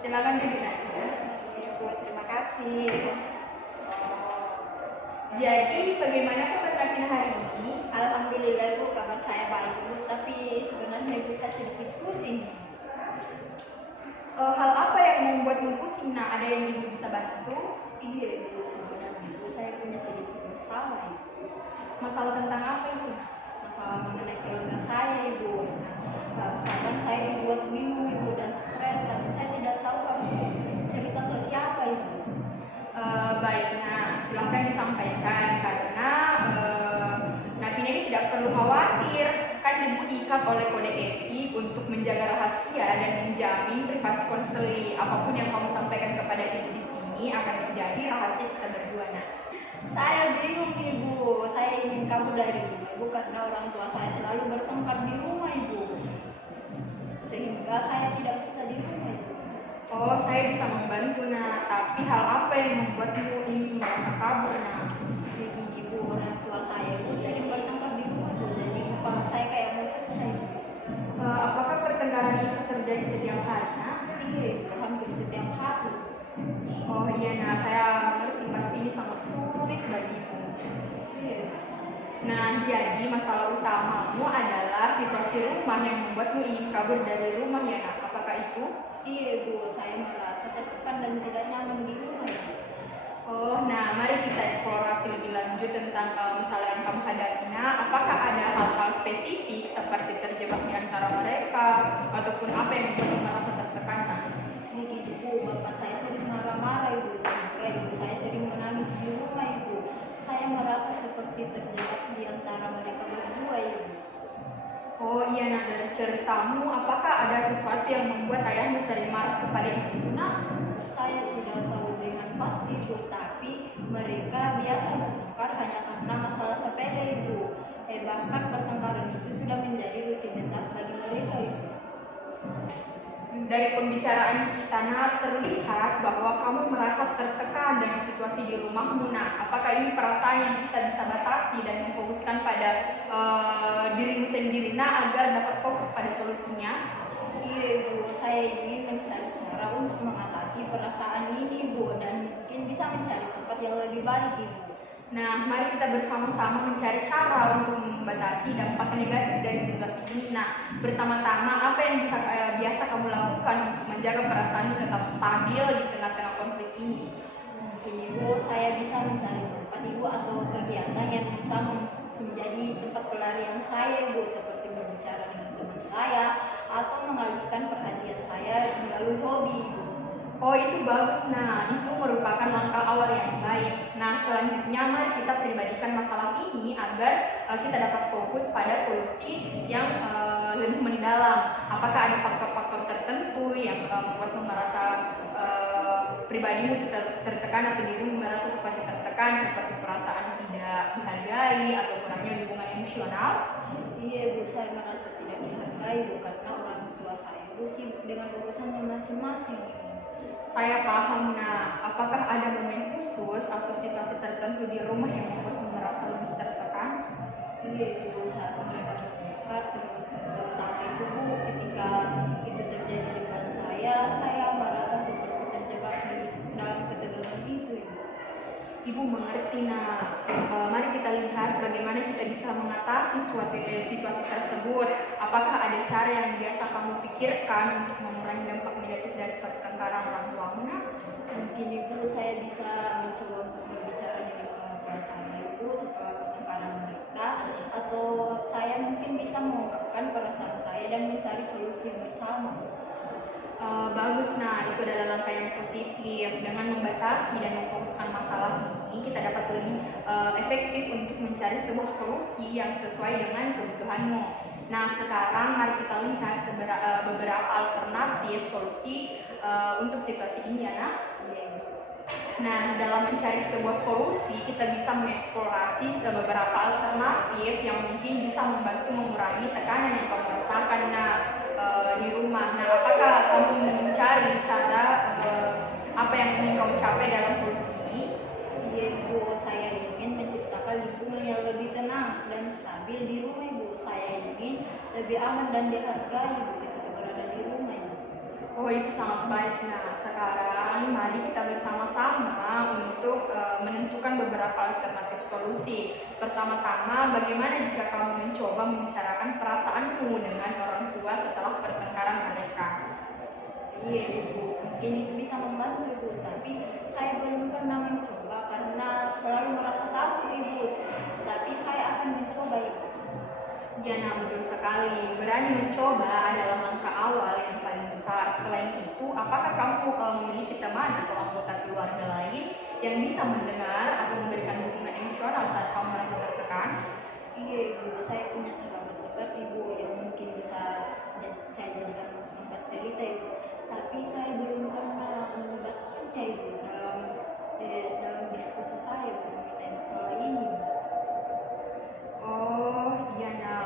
Silakan duduk aja. Ya, Bu, terima kasih. Jadi bagaimana kabar Kak hari ini? Alhamdulillah, Bu, kabar saya baik, Bu, tapi sebenarnya Ibu saya sedikit pusing. Hal apa yang membuatmu pusing? Nah, ada yang Ibu bisa bantu? Iya, Ibu, sebenarnya Ibu saya punya sedikit masalah, Ibu. Masalah tentang apa itu? Masalah mengenai keluarga saya, Ibu. Kadang saya dibuat bingung, Ibu, dan stres, tapi saya tidak tahu harus cerita ke siapa, Ibu. Baik, nah silahkan disampaikan karena Nabila ini tidak perlu khawatir, kan Ibu diikat oleh kode etik untuk menjaga rahasia dan menjamin privasi konseli. Apapun yang kamu sampaikan kepada Ibu di sini akan menjadi rahasia kita berdua. Nah, saya bingung, Ibu. Saya ingin kabur dari rumah, Ibu, karena orang tua saya selalu bertengkar di rumah, Ibu. Sehingga saya tidak bisa di rumah, Ibu. Oh, saya bisa membantu, nah. Tapi hal apa yang membuatmu ingin merasa kabur, nah? Begini, Ibu, orang tua saya itu sering bertengkar di rumah, Bu. Jadi kepala saya kayak mau pecah, Ibu. Apakah pertengkaran itu terjadi setiap hari, nah? Iya, Ibu, hampir setiap hari. Oh iya, nah saya mengerti pasti ini sangat sulit bagimu. Iya. Nah, jadi masalah utamamu adalah situasi rumah yang membuatmu ingin kabur dari rumah, ya, nah. Apakah itu? Iya, Bu, saya merasa tertekan dan tidak nyaman di rumah, Ibu. Oh, nah mari kita eksplorasi lebih lanjut tentang masalah yang kamu hadapi. Nah, apakah ada hal-hal spesifik seperti terjebak di antara mereka ataupun apa yang membuatmu merasa tertekan? Begini, Bu, bapak saya sering marah-marah, Ibu, sehingga ibu saya sering menangis di rumah, Ibu. Saya merasa seperti terjebak di antara mereka berdua, Ibu. Oh iya, nah dari ceritamu, apakah ada sesuatu yang membuat ayahmu sering marah kepada ibu? Nah, saya tidak tahu dengan pasti, Bu, tapi mereka biasa bertengkar hanya karena masalah sepele, Ibu. Bahkan pertengkaran itu sudah menjadi rutinitas bagi mereka, Ibu. Dari pembicaraan kita, nah, terlihat bahwa kamu merasa tertekan dengan situasi di rumahmu. Nah, apakah ini perasaan yang kita bisa batasi dan memfokuskan pada dirimu sendiri, nah, agar dapat fokus pada solusinya? Iya, Ibu, saya ingin mencari cara untuk mengatasi perasaan ini, Bu, dan mungkin bisa mencari tempat yang lebih baik, Ibu. Nah, mari kita bersama-sama mencari cara untuk membatasi dampak negatif dari situasi ini. Nah, pertama-tama apa yang biasa kamu lakukan untuk menjaga perasaan tetap stabil di tengah-tengah konflik ini? Mungkin, Ibu, saya bisa mencari tempat, Ibu, atau kegiatan yang bisa menjadi tempat pelarian saya, Ibu, seperti berbicara dengan teman saya atau mengalihkan perhatian saya melalui hobi, Ibu. Oh, itu bagus. Nah, itu merupakan langkah awal yang baik. Nah, selanjutnya mari kita pribadikan masalah ini agar kita dapat fokus pada solusi yang lebih mendalam. Apakah ada faktor-faktor tertentu yang membuatmu merasa pribadimu tertekan atau dirimu merasa seperti tertekan, seperti perasaan tidak dihargai atau kurangnya dukungan emosional? Iya, Bu, saya merasa tidak dihargai, Bu, karena orang tua saya, Bu, sibuk dengan urusannya masing-masing, Ibu. Saya paham. Nah, apakah ada momen khusus atau situasi tertentu di rumah yang membuatmu merasa lebih tertekan? Iya, Ibu, saat mereka bertengkar, terutama itu, Bu, ketika itu terjadi dengan saya merasa seperti terjebak di dalam ketegangan itu, Ibu. Ibu mengerti. Nah, mari kita lihat bagaimana kita bisa mengatasi situasi tersebut. Apakah ada cara yang biasa kamu pikirkan untuk mengurangi dampak negatif dari pertengkaran orang tuamu? Mungkin, Ibu, saya bisa mencoba untuk berbicara dengan orang tua saya, Ibu, setelah pertengkaran mereka, atau saya mungkin bisa mengungkapkan perasaan saya dan mencari solusi bersama. Bagus. Nah, itu adalah langkah yang positif. Dengan membatasi dan memfokuskan masalah ini, kita dapat lebih efektif untuk mencari sebuah solusi yang sesuai dengan kebutuhanmu. Nah, sekarang mari kita lihat beberapa alternatif solusi untuk situasi ini, ya, Nak. Nah, dalam mencari sebuah solusi, kita bisa mengeksplorasi beberapa alternatif yang mungkin bisa membantu mengurangi tekanan yang kamu rasakan di rumah. Nah, apakah kamu mencari cara apa yang ingin kamu capai dalam solusi ini? Iya, Ibu, saya ingin menciptakan lingkungan yang lebih tenang dan stabil di rumah, Ibu. Saya ingin lebih aman dan dihargai, Ibu, ketika berada di rumah, Ibu. Oh, itu sangat baik. Nah, sekarang mari kita bersama-sama untuk menentukan beberapa alternatif solusi. Pertama-tama, bagaimana jika kamu mencoba membicarakan perasaanmu dengan orang tua setelah pertengkaran mereka? Iya ibu, mungkin itu bisa membantu ibu, tapi saya belum pernah mencoba karena selalu merasa takut ibu. Tapi saya akan mencoba ibu. Ya, nah betul sekali. Berani mencoba adalah langkah awal yang paling besar. Selain itu, apakah kamu memiliki teman atau anggota keluarga lain yang bisa mendengar atau memberikan dukungan emosional saat kamu merasa tertekan? Iya ibu, saya punya sahabat dekat ibu yang mungkin bisa saya jadikan untuk tempat cerita ibu. Tapi saya belum pernah melibatkannya ibu dalam diskusi saya ibu mengenai masalah ini. Oh, iya, nah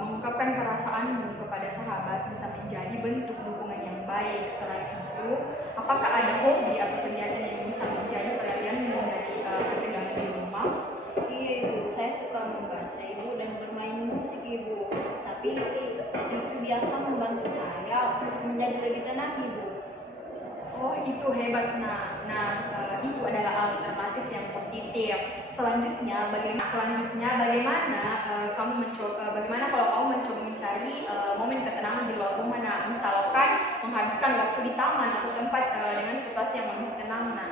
mengungkapkan perasaanmu kepada sahabat bisa menjadi bentuk dukungan yang baik. Selain itu, apakah ada hobi atau kegiatan yang bisa menjadi pelarianmu dari ketegangan di rumah? Iya ibu, saya suka membaca ibu dan bermain musik ibu. Tapi itu biasa membantu saya untuk menjadi lebih tenang ibu. Oh, itu hebat. Itu adalah alternatif yang positif. Bagaimana kalau kamu mencoba mencari momen ketenangan di luar rumah? Nah, misalkan menghabiskan waktu di taman atau tempat dengan situasi yang lebih tenang. Nah,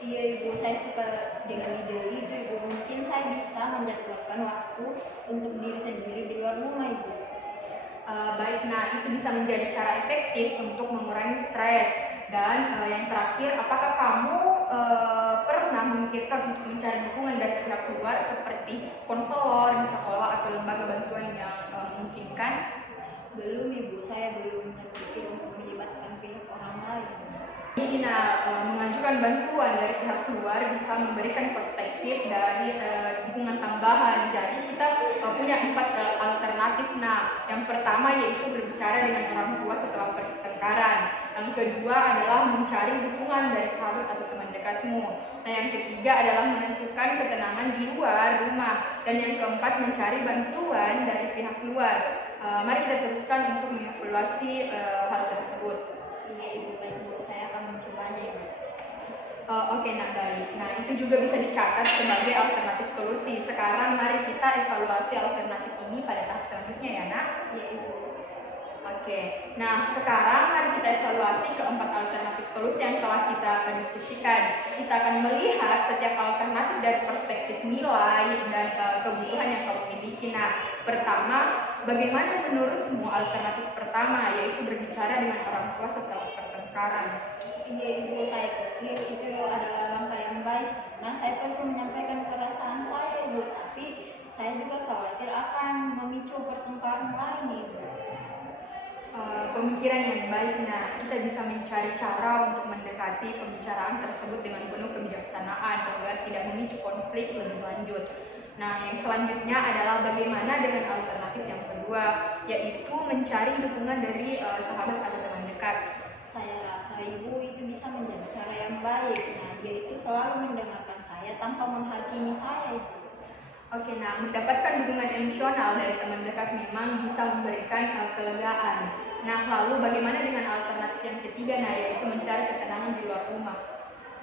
Iya ibu, saya suka dengan ide itu ibu. Mungkin saya bisa menjadwalkan waktu untuk diri sendiri di luar rumah ibu. baik, nah itu bisa menjadi cara efektif untuk mengurangi stres. Dan yang terakhir, apakah kamu pernah memikirkan untuk mencari dukungan dari pihak luar seperti konselor di sekolah atau lembaga bantuan yang memungkinkan? Belum ibu, saya belum terpikir untuk melibatkan pihak orang lain. Mengajukan bantuan dari pihak luar bisa memberikan perspektif dari dukungan tambahan. Jadi kita punya 4 alternatif. Nah, yang pertama yaitu berbicara dengan orang tua setelah pertengkaran. Yang kedua adalah mencari dukungan dari sahabat atau teman dekatmu. Nah, yang ketiga adalah menentukan ketenangan di luar rumah. Dan yang keempat, mencari bantuan dari pihak luar. Mari kita teruskan untuk mengevaluasi hal tersebut. Iya ibu, baik ibu, saya akan mencobanya ibu. Oke, nah baik. Nah, itu juga bisa dicatat sebagai alternatif solusi. Sekarang mari kita evaluasi alternatif ini pada tahap selanjutnya ya, Nak. Iya ibu. Oke, nah sekarang mari kita evaluasi keempat alternatif solusi yang telah kita diskusikan. Kita akan melihat setiap alternatif dari perspektif nilai dan kebutuhan yang kamu miliki. Nah, pertama, bagaimana menurutmu alternatif pertama, yaitu berbicara dengan orang tua setelah pertengkaran? Iya ibu, saya pikir itu adalah langkah yang baik. Nah, saya perlu menyampaikan perasaan saya ibu, tapi saya juga khawatir akan memicu pertengkaran lain ibu. Pemikiran yang baik. Nah, kita bisa mencari cara untuk mendekati pembicaraan tersebut dengan penuh kebijaksanaan agar tidak memicu konflik lebih lanjut. Nah, yang selanjutnya adalah bagaimana dengan alternatif yang kedua, yaitu mencari dukungan dari sahabat atau teman dekat. Saya rasa ibu itu bisa menjadi cara yang baik. Nah, dia itu selalu mendengarkan saya tanpa menghakimi saya ibu. Oke, nah mendapatkan dukungan emosional dari teman dekat memang bisa memberikan kelegaan. Nah, lalu bagaimana dengan alternatif yang ketiga, nah yaitu mencari ketenangan di luar rumah?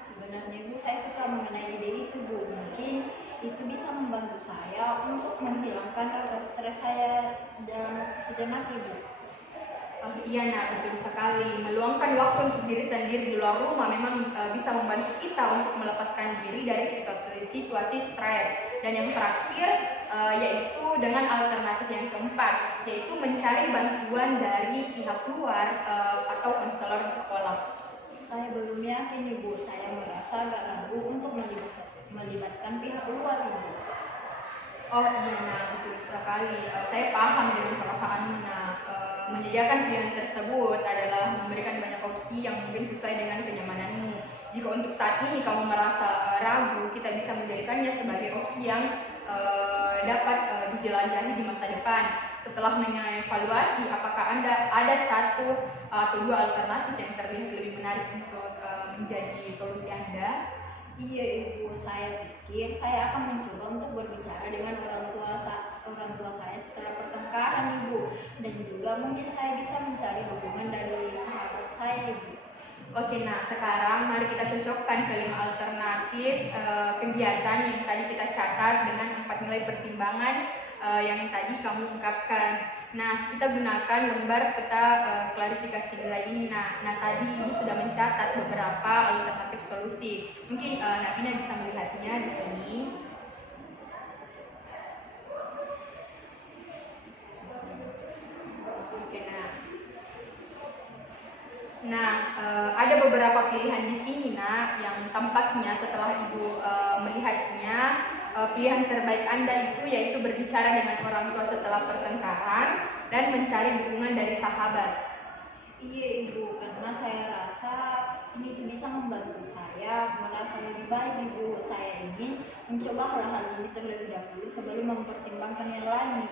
Sebenarnya ibu, saya suka mengenai ide itu bu. Mungkin itu bisa membantu saya untuk menghilangkan rasa stres saya dalam waktu sejenak ibu. Iya, nah betul sekali. Meluangkan waktu untuk diri sendiri di luar rumah memang bisa membantu kita untuk melepaskan diri dari situasi stres. Dan yang terakhir yaitu dengan alternatif yang keempat, yaitu mencari bantuan dari pihak luar atau konselor di sekolah. Saya belum yakin ibu, saya merasa agak ragu untuk melibatkan pihak luar ibu. Oh iya, nah betul sekali. Saya paham dengan perasaanmu. Nah, menyediakan pilihan tersebut adalah memberikan banyak opsi yang mungkin sesuai dengan kenyamananmu. Jika untuk saat ini kamu merasa ragu, kita bisa menjadikannya sebagai opsi yang dapat dijelajahi di masa depan. Setelah mengevaluasi, apakah Anda ada satu atau dua alternatif yang terlihat lebih menarik untuk menjadi solusi Anda? Iya ibu, saya pikir saya akan mencoba untuk berbicara dengan orang tua saya setelah pertengkaran ibu, dan juga mungkin saya bisa mencari dukungan dari sahabat saya ibu. Oke, nah sekarang mari kita cocokkan kelima alternatif kegiatan yang tadi kita catat dengan 4 nilai pertimbangan yang tadi kamu ungkapkan. Nah, kita gunakan lembar peta klarifikasi nilai ini. Nah, tadi Ibu sudah mencatat beberapa alternatif solusi. Mungkin Nabina bisa melihatnya di sini. Oke, nah, ada beberapa pilihan di sini, Nak, yang tampaknya setelah Ibu melihatnya, pilihan terbaik Anda itu yaitu berbicara dengan orang tua setelah pertengkaran dan mencari dukungan dari sahabat. Iya Ibu, karena saya rasa ini tuh bisa membantu saya merasa lebih baik Ibu. Saya ingin mencoba hal-hal ini terlebih dahulu sebelum mempertimbangkan yang lain.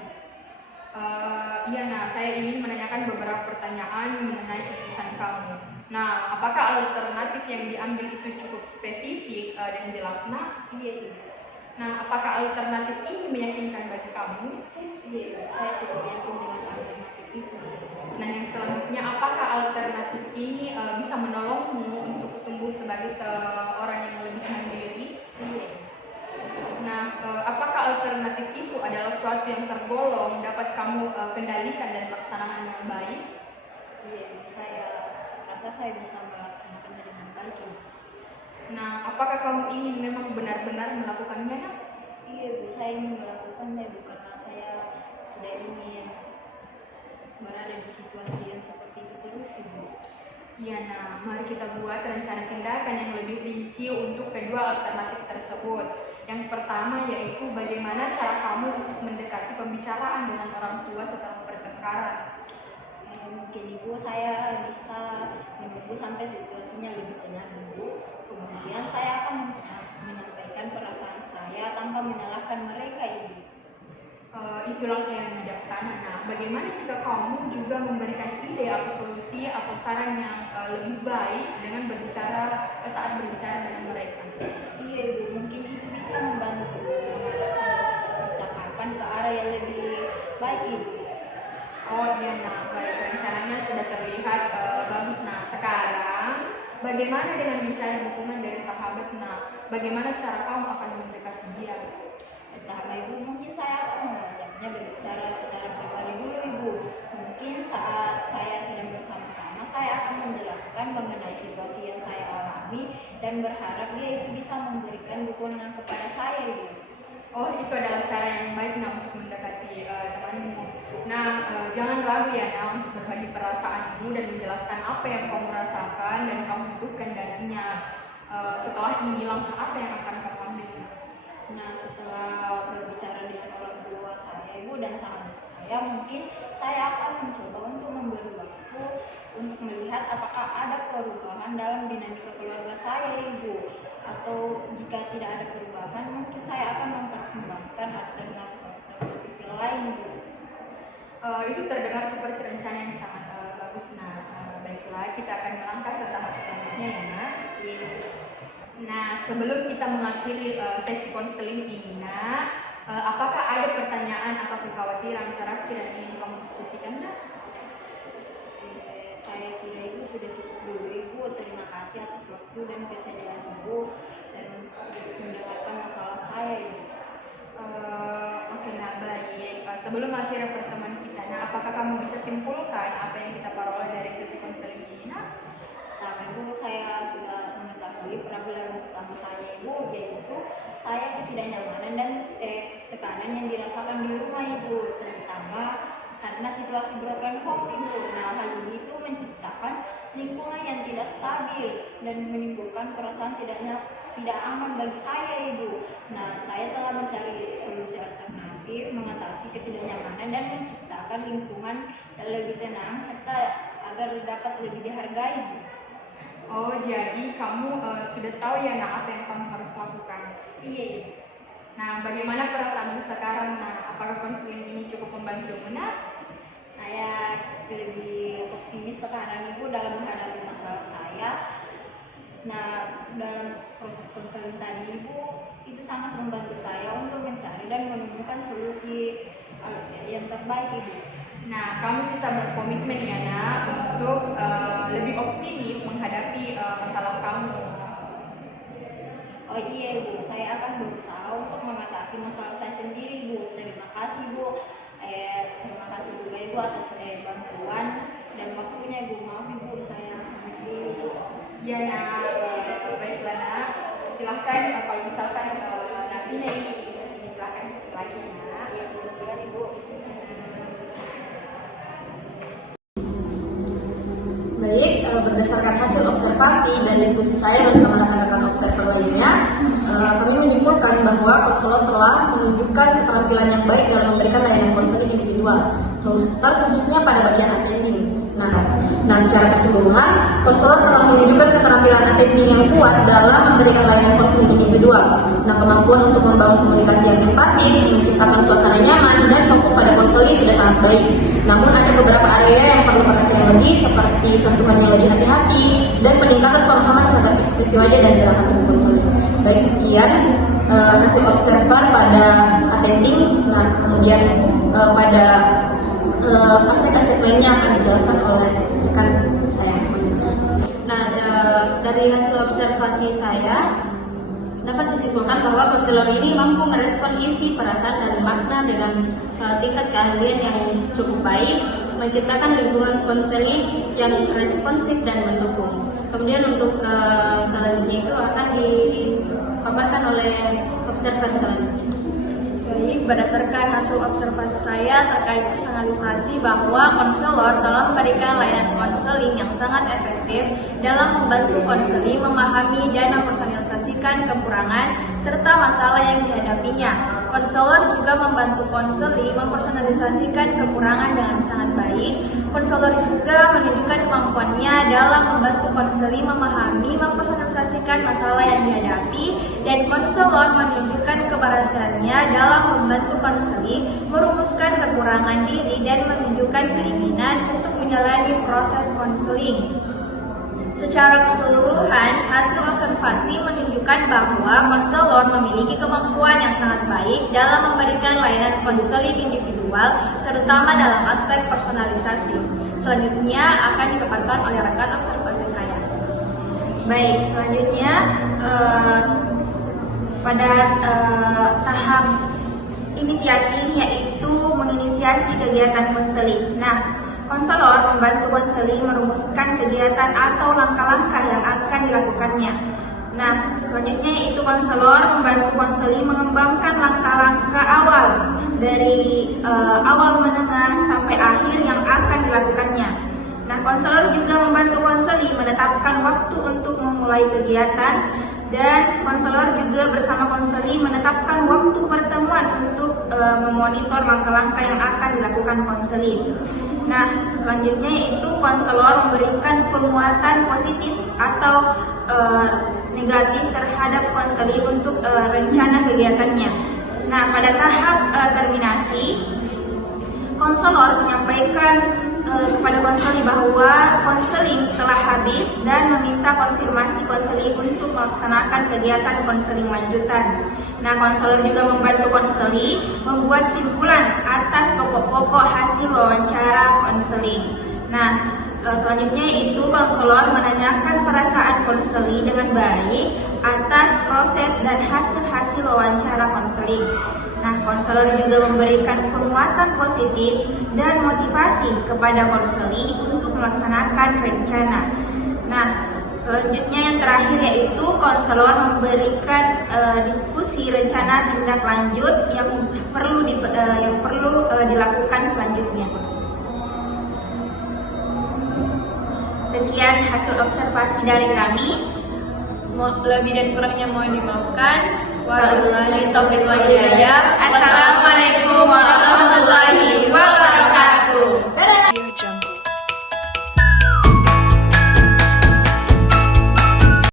Iya, nah saya ingin menanyakan beberapa pertanyaan mengenai keputusan kamu. Nah, apakah alternatif yang diambil itu cukup spesifik dan jelas, Nak? Iya Ibu. Nah, apakah alternatif ini meyakinkan bagi kamu? Iya Ibu, saya cukup yakin dengan alternatif itu. Nah, yang selanjutnya, apakah alternatif ini bisa menolongmu untuk tumbuh sebagai seorang yang lebih mandiri? Iya. Nah, apakah alternatif itu adalah sesuatu yang tergolong dapat kamu kendalikan dan laksanakan dengan baik? Iya Ibu, saya rasa saya bisa melaksanakannya dengan baik Ibu. Nah, apakah kamu ingin memang benar-benar melakukannya? Iya Ibu, saya ingin melakukannya Ibu karena saya tidak ingin berada di situasi yang seperti itu terus Ibu. Ya, nah, mari kita buat rencana tindakan yang lebih rinci untuk kedua alternatif tersebut. Yang pertama yaitu bagaimana cara kamu untuk mendekati pembicaraan dengan orang tua setelah pertengkaran. Mungkin Ibu, saya bisa menunggu sampai situasinya lebih tenang dulu. Kemudian saya akan menyampaikan perasaan saya tanpa menyalahkan mereka Ibu. Itu langkah yang bijaksana. Nah, bagaimana jika kamu juga memberikan ide atau solusi atau saran yang lebih baik dengan saat berbicara dengan mereka? Iya Ibu, mungkin itu bisa membantu mengarahkan percakapan ke arah yang lebih baik Ibu. Oh iya, nah baik, rencananya sudah terlihat bagus. Nah, sekarang bagaimana dengan mencari dukungan dari sahabat? Nah, bagaimana cara kamu akan mendekati dia? Pertama Ibu, mungkin saya akan mengajaknya berbicara secara pribadi dulu Ibu. Mungkin saat saya sedang bersama-sama, saya akan menjelaskan mengenai situasi yang saya alami dan berharap dia itu bisa memberikan dukungan kepada saya Ibu. Oh, itu adalah cara yang baik, nah, untuk mendekati temanmu. Nah, jangan ragu ya, nah, untuk berbagi perasaanmu dan menjelaskan apa yang kamu rasakan dan kamu butuhkan darinya. Setelah ini, langkah apa yang akan kamu ambil? Nah, setelah berbicara dengan orang tua saya Ibu dan sahabat saya, mungkin saya akan mencoba untuk memberi waktu untuk melihat apakah ada perubahan dalam dinamika keluarga saya Ibu. Atau jika tidak ada perubahan, mungkin saya akan mempertimbangkan alternatif yang lain Ibu. Itu terdengar seperti rencana yang sangat bagus. Nah, baiklah, kita akan melangkah ke tahap selanjutnya ya, Nak. Nah, sebelum kita mengakhiri sesi konseling ini, Nak, apakah ada pertanyaan atau kekhawatiran terakhir yang ingin kamu diskusikan, Nak? Saya kira Ibu sudah cukup dulu Ibu. Terima kasih atas waktu dan kesediaan Ibu dan mendengarkan masalah saya Ibu. Oke, nah baik. Sebelum akhirnya pertemuan kita, nah, apakah kamu bisa simpulkan apa yang kita peroleh dari sesi konseling ini, Nak? Nah, Ibu, saya sudah mengetahui problem utama saya Ibu, yaitu saya ketidaknyamanan dan tekanan yang dirasakan di rumah Ibu, terutama karena situasi broken home Ibu. Nah, hal ini itu menciptakan lingkungan yang tidak stabil dan menimbulkan perasaan tidak aman bagi saya Ibu. Nah, saya telah mencari solusi alternatif mengatasi ketidaknyamanan dan menciptakan lingkungan yang lebih tenang serta agar dapat lebih dihargai Ibu. Oh, jadi kamu sudah tahu ya, Nak, apa yang kamu harus lakukan? Iya. Nah, bagaimana perasaanmu sekarang? Nah, apakah konseling ini cukup membantumu, Nak? Saya lebih optimis sekarang Ibu dalam menghadapi masalah saya. Nah, dalam proses konseling tadi Ibu itu sangat membantu saya untuk mencari dan menemukan solusi yang terbaik Ibu. Nah, kamu bisa berkomitmen ya, Nak, untuk lebih optimis menghadapi akan berusaha untuk mengatasi masalah saya sendiri, Bu. Terima kasih, Bu. Terima kasih juga Ibu atas bantuan dan waktunya, Bu. Maaf Ibu, saya dulu, Bu. Ya, baiklah nak. Silahkan kalau misalkan nantinya ini silahkan lagi nak. Ya, kemudian Ibu. Baik, berdasarkan hasil observasi dan diskusi saya bersama rekan-rekan observer lainnya, kami menyimpulkan bahwa konselor telah menunjukkan keterampilan yang baik dalam memberikan layanan konseling individual, terkhususnya pada bagian attending. Nah, secara keseluruhan, konselor telah menunjukkan keterampilan attending yang kuat dalam memberikan layanan konseling individual. Nah, kemampuan untuk membangun komunikasi yang empatik, menciptakan suasana nyaman, dan fokus pada konseling sudah sangat baik. Namun ada beberapa area yang perlu perhatian lebih, seperti sentuhan yang lebih hati-hati dan peningkatan pemahaman terhadap ekspresi wajah dan gerakan tubuh konseling. Baik, sekian hasil observer pada attending. Nah, kemudian pada aspek-aspek lainnya akan dijelaskan oleh rekan saya selanjutnya. Nah, dari hasil observasi saya dapat disimpulkan bahwa konselor ini mampu merespon isi, perasaan, dan makna dengan tingkat keahlian yang cukup baik, menciptakan lingkungan konseling yang responsif dan mendukung. Kemudian untuk selanjutnya itu akan dipaparkan oleh observer selanjutnya. Baik, berdasarkan hasil observasi saya terkait personalisasi bahwa konselor telah memberikan layanan konseling yang sangat efektif dalam membantu konseli memahami dan mempersonalisasikan kekurangan serta masalah yang dihadapinya. Konselor juga membantu konseli mempersonalisasikan kekurangan dengan sangat baik. Konselor juga menunjukkan kemampuannya dalam membantu konseli memahami, mempersonalisasikan masalah yang dihadapi, dan konselor menunjukkan keberhasilannya dalam membantu konseli merumuskan kekurangan diri dan menunjukkan keinginan untuk menjalani proses konseling. Secara keseluruhan, hasil observasi menunjukkan bahwa konselor memiliki kemampuan yang sangat baik dalam memberikan layanan konseling individual, terutama dalam aspek personalisasi. Selanjutnya akan dipaparkan oleh rekan observasi saya. Baik, selanjutnya pada tahap inisiasi, yaitu menginisiasi kegiatan konseling. Nah, konselor membantu konseling merumuskan kegiatan atau langkah-langkah yang akan dilakukannya. Nah, selanjutnya itu konselor membantu konseling mengembangkan langkah-langkah awal dari awal, menengah, sampai akhir yang akan dilakukannya. Nah, konselor juga membantu konseling menetapkan waktu untuk memulai kegiatan, dan konselor juga bersama konseling menetapkan waktu pertemuan untuk memonitor langkah-langkah yang akan dilakukan konseling. Nah, selanjutnya itu konselor memberikan penguatan positif atau negatif terhadap konseling untuk rencana kegiatannya. Nah, pada tahap terminasi, konselor menyampaikan kepada konseling bahwa konseling telah habis dan meminta konfirmasi konseling untuk melaksanakan kegiatan konseling lanjutan. Nah, konselor juga membantu konseling membuat simpulan atas pokok-pokok hasil wawancara konseling. Nah, selanjutnya itu konselor menanyakan perasaan konseling dengan baik atas proses dan hasil-hasil wawancara konseling. Nah, konselor juga memberikan penguatan positif dan motivasi kepada konseling untuk melaksanakan rencana. Nah, selanjutnya yang terakhir yaitu konselor memberikan diskusi rencana tindak lanjut yang perlu dilakukan selanjutnya. Sekian hasil observasi dari kami. Lebih dan kurangnya mohon dimaafkan. Wabillahi taufiq wal hidayah. Wassalamualaikum warahmatullahi